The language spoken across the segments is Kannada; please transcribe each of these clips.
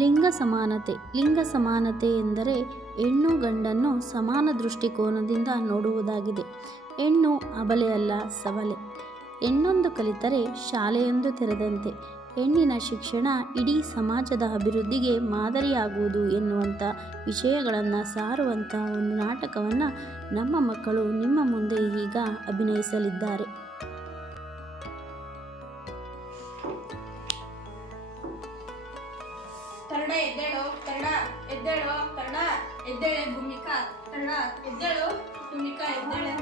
ಲಿಂಗ ಸಮಾನತೆ ಎಂದರೆ ಹೆಣ್ಣು ಗಂಡನ್ನು ಸಮಾನ ದೃಷ್ಟಿಕೋನದಿಂದ ನೋಡುವುದಾಗಿದೆ. ಹೆಣ್ಣು ಅಬಲೆಯಲ್ಲ, ಸಬಲೆ. ಹೆಣ್ಣೊಂದು ಕಲಿತರೆ ಶಾಲೆಯೊಂದು ತೆರೆದಂತೆ. ಹೆಣ್ಣಿನ ಶಿಕ್ಷಣ ಇಡೀ ಸಮಾಜದ ಅಭಿವೃದ್ಧಿಗೆ ಮಾದರಿಯಾಗುವುದು ಎನ್ನುವಂಥ ವಿಷಯಗಳನ್ನು ಸಾರುವಂಥ ಒಂದು ನಾಟಕವನ್ನು ನಮ್ಮ ಮಕ್ಕಳು ನಿಮ್ಮ ಮುಂದೆ ಈಗ ಅಭಿನಯಿಸಲಿದ್ದಾರೆ. ಕನ್ನಡ ಎದ್ದೇಳು, ಕನ್ನಡ ಎದ್ದೇಳು, ಕನ್ನಡ ಎದ್ದೇಳೆ ಭೂಮಿಕಾ, ಕನ್ನಡ ಎದ್ದೇಳು ಭೂಮಿಕಾ, ಎದ್ದೇಳೆ.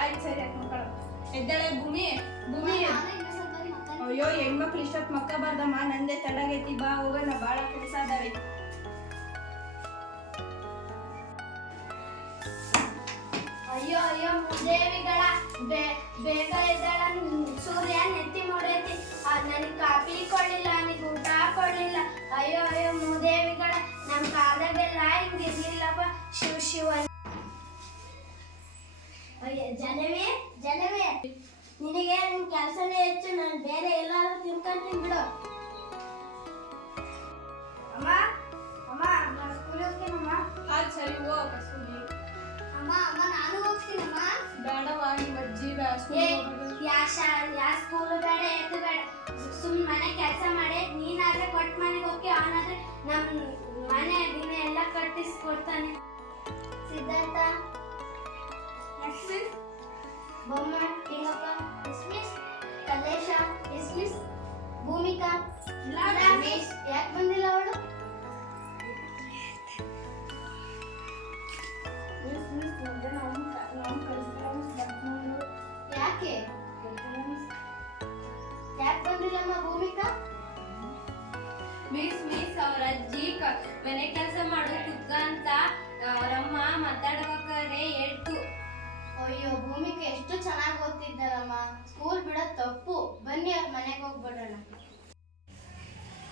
ಆಯ್ತು ಸರಿ ಮಕ್ಕಳು ಎದ್ದೇಳೆ ಭೂಮಿ. ಅಯ್ಯೋ ಹೆಣ್ಮಕ್ಳು ಇಷ್ಟೊತ್ತು ಮಕ್ಕ ಬರ್ದಮ್ಮ, ನಂದೇ ತಡಗೈತಿ, ಬಾ ಹೋಗೋಣ, ಬಾಳ ಕೆಲಸ ಅದಾವೆ. ಅಯ್ಯೋ ಅಯ್ಯೋ ಮೂದೇವಿಗಳ, ಬೇಗ ಎದ್ದಾಳ, ಸೂರ್ಯ ನೆತ್ತಿ ಮೂಡೈತಿ, ನನಗೆ ಕಾಪಿ ಕೊಡ್ಲಿಲ್ಲ, ನನಗೆ ಊಟ ಕೊಡ್ಲಿಲ್ಲ. ಅಯ್ಯೋ ಅಯ್ಯೋ ಮೂದೇವಿಗಳ, ನಮ್ಮ ಕಾಲದಾಗೆಲ್ಲ ಹಿಂಗಿರ್ಲಿಲ್ಲಪ್ಪ. ಶಿವ ಅಯ್ಯ ಜನವೇ ನಿನಗೆ ನಿಮ್ ಕೆಲಸನೇ ಹೆಚ್ಚು, ನಾನು ಬೇರೆ ಎಲ್ಲಾದ್ರೂ ತಿನ್ಕೊಂತೀನಿ ಬಿಡು. ಅಮ್ಮ ನಾನು ಸ್ಕೂಲ್ ಹೋಗ್ತೀನಮ್ಮ. ಆಯ್ತು ಸರಿ ಹೋಗ ಸ್ಕೂಲಿಗೆ. ಅಮ್ಮ ನಾನು ಹೋಗ್ತೀನಮ್ಮ. ಬೇಡವಾ ನಿಮ್ಮ ಅಜ್ಜಿ ಯಾ ಸ್ಕೂಲ್ ಬೇಡ, ಎದ್ದು ಬೇಡ, ಸುಮ್ ಮನೆ ಕೆಲಸ ಮಾಡಿ. ನೀನಾದ್ರೆ ಕೊಟ್ಟ ಮನೆಗೆ ಹೋಗಿ, ಅವನಾದ್ರೆ ನಮ್ಮ ಮನೆ ದಿನ ಎಲ್ಲ ಕಟ್ಟಿಸ್ಕೊಡ್ತಾನೆ. Siddhartha, Bomma, Lingappa, miss. Kallesha, miss. Bhoomika, miss. ಯಾಕೆ ಬಂದಿಲ್ಲ ಅವಳು? ಯಾಕೆ ಬಂದಿಲ್ಲಮ್ಮ ಭೂಮಿಕಾ? ಮಿಸ್ ಅವ್ರ ಅಜ್ಜಿ ಮನೆ ಕೆಲಸ ಮಾಡೋದು ಕುತ್ಕ ಅಂತ ಅವರಮ್ಮ ಮಾತಾಡ್ಬೇಕಾದ್ರೆ ಹೇಳ್ತು. ಅಯ್ಯೋ ಭೂಮಿಕಾ ಎಷ್ಟು ಚೆನ್ನಾಗಿ ಓದ್ತಿದ್ದಾರಮ್ಮ. ಸ್ಕೂಲ್ ಬಿಡೋದು ತಪ್ಪು. ಬನ್ನಿ ಅವ್ರ ಮನೆಗೆ ಹೋಗ್ಬಿಡೋಣ.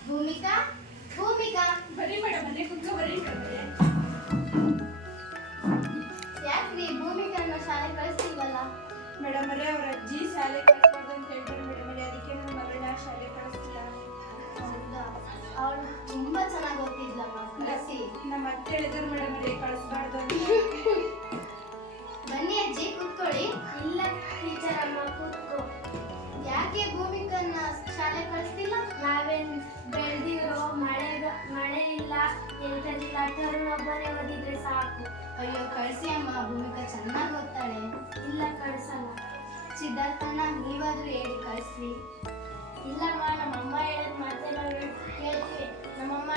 ಭೂಮಿಕಾ ಬರೀ ಮೇಡಮ್ ಮನೆ ಕುತ್ಕೊ ಬರೀ. ಯಾಕ್ರಿ ಭೂಮಿಕನ್ನ ಶಾಲೆ ಕಳಿಸ್ತೀವಲ್ಲ? ಮೇಡಮ್ ಅವರೇ ಅವ್ರ ಅಜ್ಜಿ ಶಾಲೆ ಕಳಿಸ್ಬಾರ್ದು ಅಂತ ಹೇಳ್ತಾರೆ ಮೇಡಮ್ ಅವರೇ, ಅದಕ್ಕೆ ನನ್ನ ಮಗಳನ್ನ ಶಾಲೆ ಕಳಿಸ್ತಿಲ್ಲ. ಹೌದಾ? ಅವಳು ತುಂಬಾ ಚೆನ್ನಾಗಿ ಓದ್ತಿದ್ಲಮ್ಮ, ಕಳಿಸಿ. ನಮ್ಮ ಅತ್ತೆ ಹೇಳಿದ್ರು ಮೇಡಮ್ ಅವರೇ ಕಳಿಸ್ಬಾರ್ದು ಅಂತ. ಬನ್ನಿ ಅಜ್ಜಿ ಕೂತ್ಕೊಳ್ಳಿ. ಇಲ್ಲ ಟೀಚರ್ ಅಮ್ಮ ಕೂತ್ಕೋ. ಯಾಕೆ ಭೂಮಿಕನ್ನ ಶಾಲೆ ಕಳಿಸ್ತಿಲ್ಲ? ನಾವೇನ್ ಬೆಳೆದಿರೋ, ಮಳೆ ಇಲ್ಲ, ಎಂತದಿಲ್ಲ, ಒಬ್ಬನೇ ಓದಿದ್ರೆ ಸಾಕು. ಅಯ್ಯೋ ಕಳಿಸಿ ಅಮ್ಮ, ಭೂಮಿಕಾ ಚೆನ್ನಾಗಿ ಓದ್ತಾಳೆ. ಇಲ್ಲ ಕಳಿಸಲ್ಲ. ಸಿದ್ಧಾರ್ಥನ ನೀವಾದ್ರೂ ಹೇಳಿ ಕಳಿಸ್ರಿ. ಇಲ್ಲಮ್ಮ, ನಮ್ಮಮ್ಮ ಹೇಳೋದು ಮತ್ತೆ ನಾವು ಕೇಳ್ತೀವಿ. ನಮ್ಮಮ್ಮ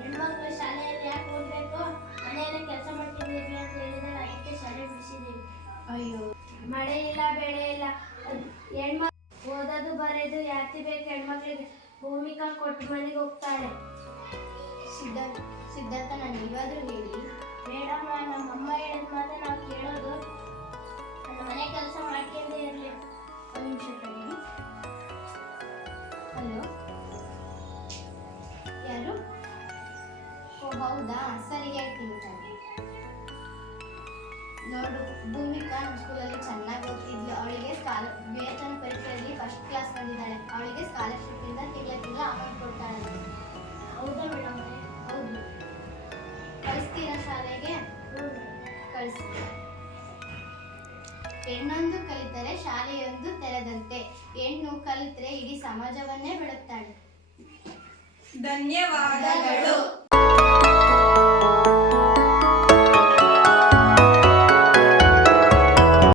ಹೆಣ್ಮಕ್ಳು ಶಾಲೆಯಲ್ಲಿ ಯಾಕೆ ಓದಬೇಕು, ಮನೆಯಲ್ಲೇ ಕೆಲಸ ಮಾಡ್ತಿದ್ದೀವಿ ಅಂತ ಹೇಳಿದ್ರೆ ಅದಕ್ಕೆ ಶಾಲೆ ಬಿಡಿಸಿದ್ದೀವಿ. ಅಯ್ಯೋ ಮಳೆ ಇಲ್ಲ, ಬೆಳೆ ಇಲ್ಲ, ಹೆಣ್ಮಕ್ಳು ಓದೋದು ಬರೆಯೋದು ಯಾತಿ ಬೇಕು ಹೆಣ್ಮಕ್ಳಿಗೆ? ಭೂಮಿಕಾ ಕೊಟ್ಟು ಮನೆಗೆ ಹೋಗ್ತಾಳೆ. ಸಿದ್ಧಾರ್ಥನ ನೀವಾದ್ರೂ ಹೇಳಿ. ಮೇಡಮ್, ನಮ್ಮಮ್ಮ ಹೇಳಿದ ಮಾತ್ರ ನಾವು ಕೇಳೋದು. ನನ್ನ ಮನೆ ಕೆಲಸ ಮಾಡ್ಕೊಂಡೇ ಇರಲಿ. ಒಂದು ನಿಮಿಷ ತಡಿ. ಹಲೋ, ಯಾರು? ಓ ಹೌದಾ, ಸರಿ ಹೇಳ್ತೀನಿ ತಾನೆ. ನೋಡು ಭೂಮಿಕಾ ನಮ್ಮ ಸ್ಕೂಲಲ್ಲಿ ಚೆನ್ನಾಗಿ ಓದ್ತಿದ್ಲು. ಅವಳಿಗೆ ವೇತನ ಪರೀಕ್ಷೆಯಲ್ಲಿ ಫಸ್ಟ್ ಕ್ಲಾಸ್ ಬಂದಿದ್ದಾಳೆ. ಅವಳಿಗೆ ಸ್ಕಾಲರ್ಶಿಪ್ ಇಂದ ತಿಂಗಳ ಅಮೌಂಟ್ ಕೊಡ್ತಾಳೆ. ಹೌದಾ ಮೇಡಮ್? ಹೌದು. ಕಳಿಸ್ತೀರಾ ಶಾಲೆಗೆ? ಕಳಿಸಿ. ಹೆಣ್ಣೊಂದು ಕಲಿತರೆ ಶಾಲೆಯೊಂದು ತೆರೆದಂತೆ. ಹೆಣ್ಣು ಕಲಿತರೆ ಇಡೀ ಸಮಾಜವನ್ನೇ ಬೆಳಗ್ತಾಳೆ. ಧನ್ಯವಾದಗಳು.